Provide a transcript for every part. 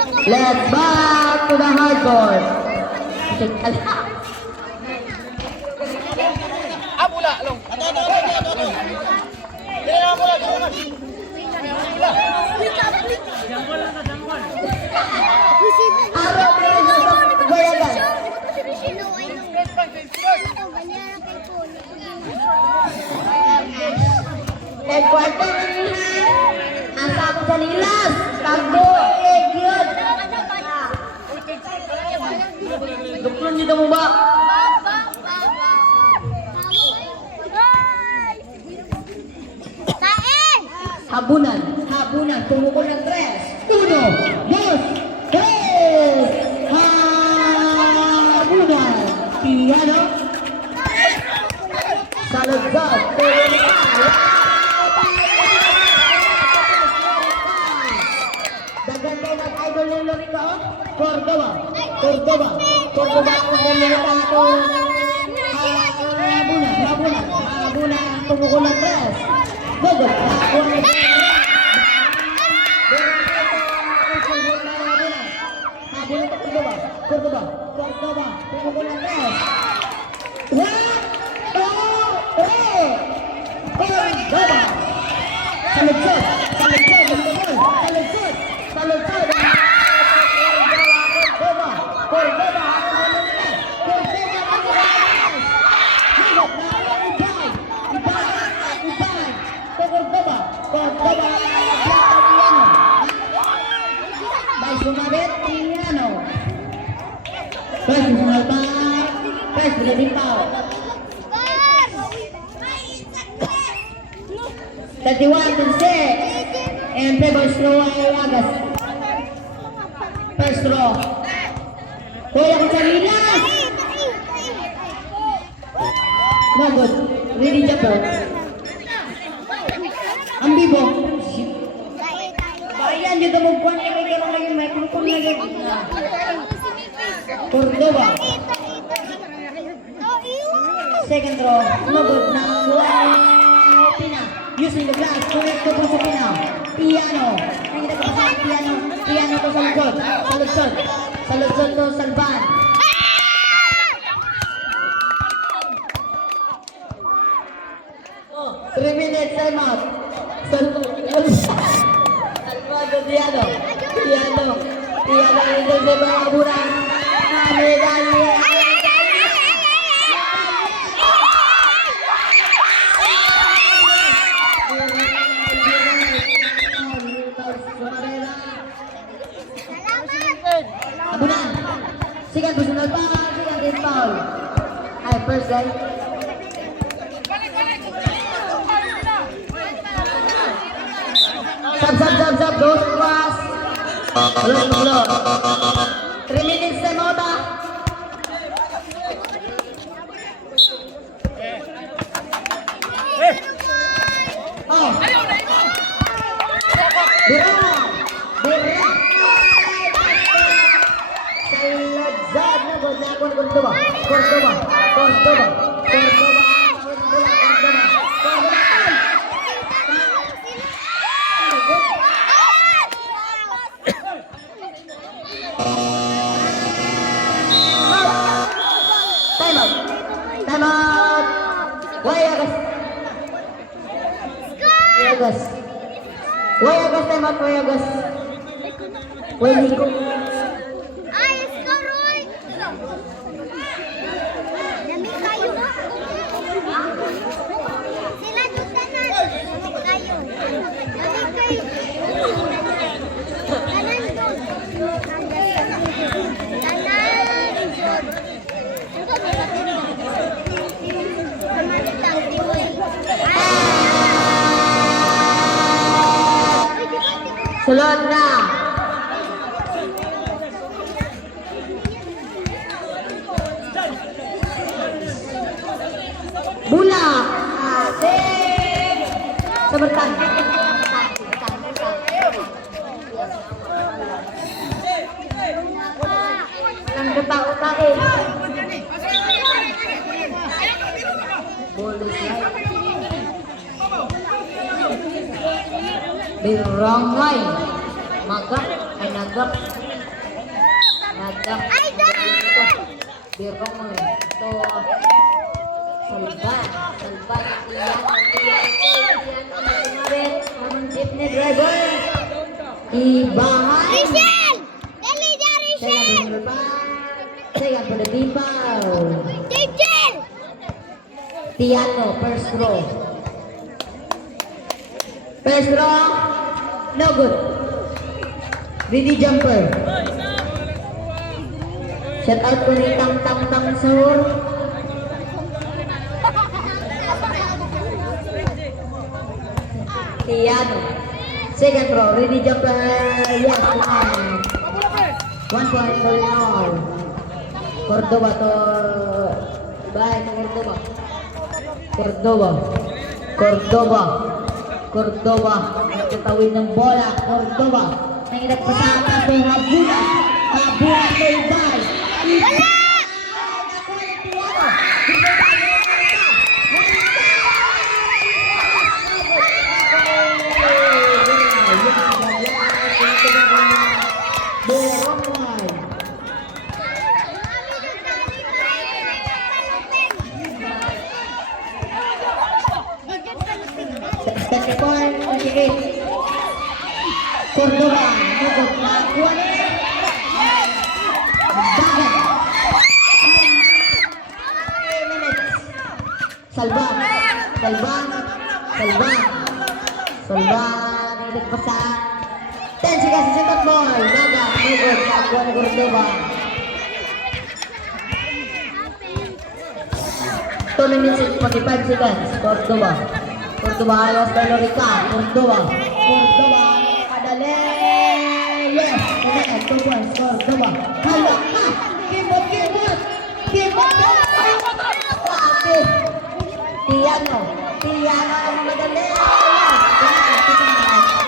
Let's back to the hardcore. Pula long. Headquarter asa ako sa nilas. Tagbo, yun. Duklon nyo mo ba? Habunan, tumuko ng 3. 1, 2, 3. Habunan. Piano. Salazar. Dagan tayo ng idol ng Lorica. Cordoba. Ang ganyan ako. Habunan. Tumuko ng 3. Gogo. Cordoba. Tumuko ng 3. 1, 2, 3. Cordoba. Salugod. Cordoba. Sumabit, Piano. Personal ba? President Pao. 31-6. And Pebbles Row ay Agas. First row. Kuya ko sa lilas. No good. Ready dyan po. Ang bibo. Ayan, dito mo buwan niya may karang ngayon. May kulukong na yun. Cordoba. Second row. No good. Pina. Using the glass. Connect to sa Pina. Piano. Nakita ko sa piano. Piano to sa lugod. Sa lugod to Salvan. Oh, 3 minutes time out. Piano ito sa mga burang medalya. Abunan. Sigan personal pa, sigan din foul. Ay, first guys. Sab, don't cross. Hello. 3 minutes na mo ba? Oh. Bira. Salazar na ba? Cordoba. Time out. Wayagas, time out, Wayagas. Wayagas. Sulod na. Bula. Sabartan. Ang gata-utahin. Birangay. Magap ay nagap. Nagdang. Birong mo eh. Ito. Salba. Salba. Iyan. Ang jeepney driver. Ibangan. Rachel! Dali dyan, Rachel! Saya Boladipaw. Rachel! Tiano, first row. First row, no good. Ready jumper. Shout out ko ni Tang Tang Tang Sahur. Tiano. Second row, ready jumper. Yes, one point for all. Cordoba to bahay ng Cordoba. Cordoba. Cordoba. Cordoba. Nagtatawid ng bola. Cordoba. Nanginag pa sa atas ng Habuna. Habuna to Ibay. Wala! Second point, 28. Cordoba, nugod na kuha ni Dagat. 3 minutes. Salba. Salba. Salba. Salba. Nagdag pa sa 10 seconds sa second ball. Dagat, nugod na kuha ni Cordoba. 2 minutes and 45 seconds. Cordoba. Cordoba alas tayo Rica. Cordoba. Cordoba. Kadali. Yes. Correct. 2 points. Cordoba. Halak na. Kibot. Kibot. Kibot. Grabe. Tiano. Tiano ang madali.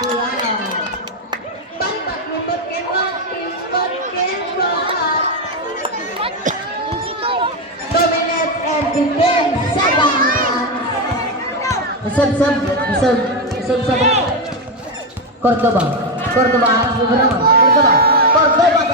Tiano. Bantak. Kibot. Kibot. Kibot. Kibot. 2 minutes and 15 seconds. Sub Cordoba. Cordoba harus beberapa. Cordoba. Cordoba.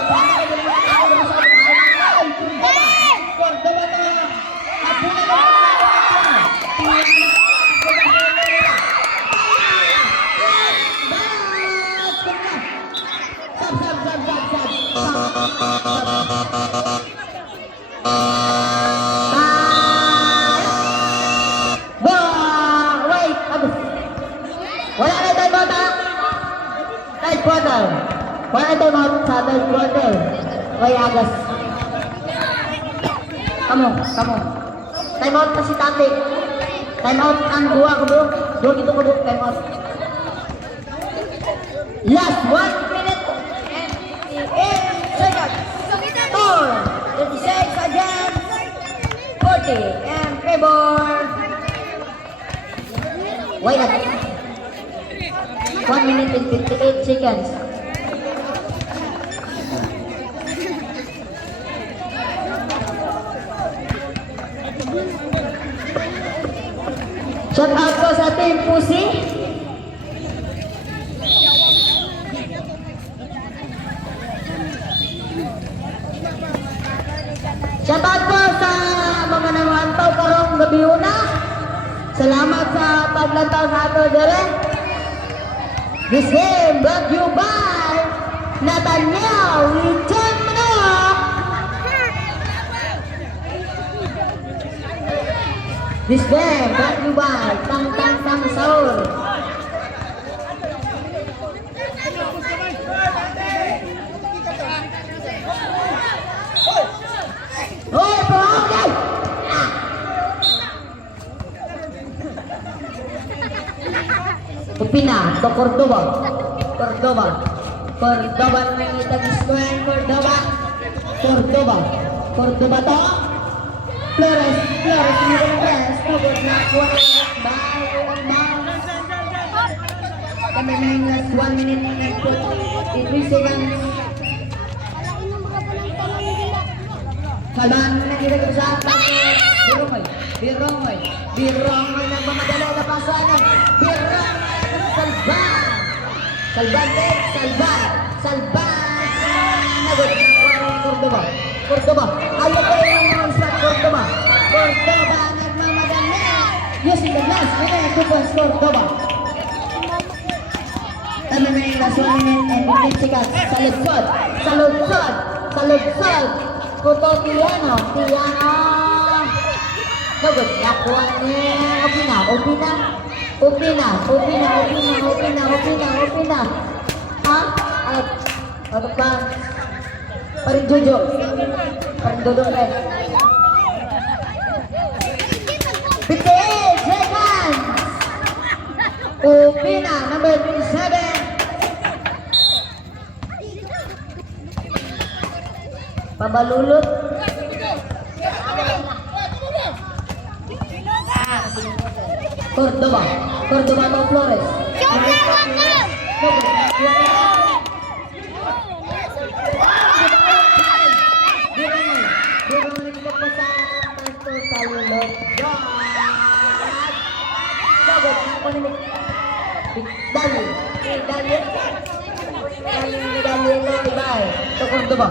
Wala na tayo bata. Third quarter. Wala na tayo bata sa third quarter. Way agas. Kamu. Time out pa si Tate. Time out ang dua ko bro. Dua dito ko bro. Time out. Last 1 minute and 8 seconds. 4, 36 again. 40 and Trevor. Why not? 1 minute and 58 seconds. Shout out ko sa Team Pusi. Shout out ko sa mga nanguantaw karong gabi una. Salamat sa paglantaw sa ato dire. This game brought you by Nathaniel Return Manok. This game brought you by Tang Tang Tang Sahur. Oh, Paulo! Upina, to Cordoba. Cordoba ng itag-square. Cordoba to. Flores, nagod na kuha kami na yung last 1 minute and 43 seconds. Kalan na nilagay sa Birongoy na mamadala na pasanan. Salban, nagod na kuha Cordoba. Cordoba. Ayaw ko yung mga spot. Cordoba. Cordoba nagmamadali. Using the last minute, 2 points Cordoba. Ano na yung last 1 minute and 15 seconds. Sa lugsod. Sa lugsod. Sa lugsod. Kuto Tiano. Tiano. Nagod. Nakuha ni Opina. Opina. Opina. Opina. Opina. Opina. Opina. Opina. Ha? Ano ba? Parin Jojo. Parin Dodong Red. 58 seconds. Opina. Number 27. Pabalulot. Cordoba. Cordoba to Flores. Cordoba.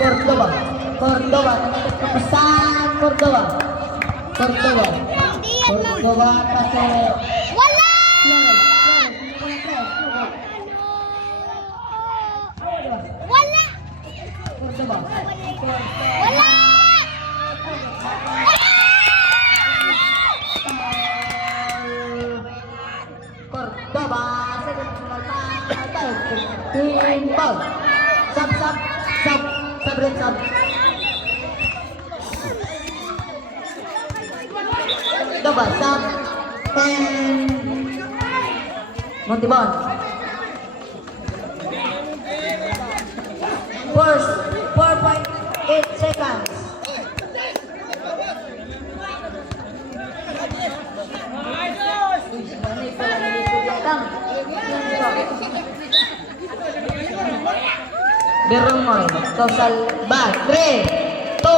Cordoba. Cordoba. Pesan Cordoba. Cordoba. Cordoba kasi Wala! Wala! Cordoba. Wala! Cordoba. Timbal. Sub. Red sub. Cordoba sub. And Montibon. First, 4.8 seconds. Berungoy, total bag. 3, 2, 1.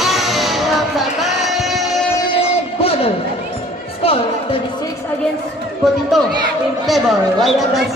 And of the third quarter. Score 36 against 42 in favor. Wayagas.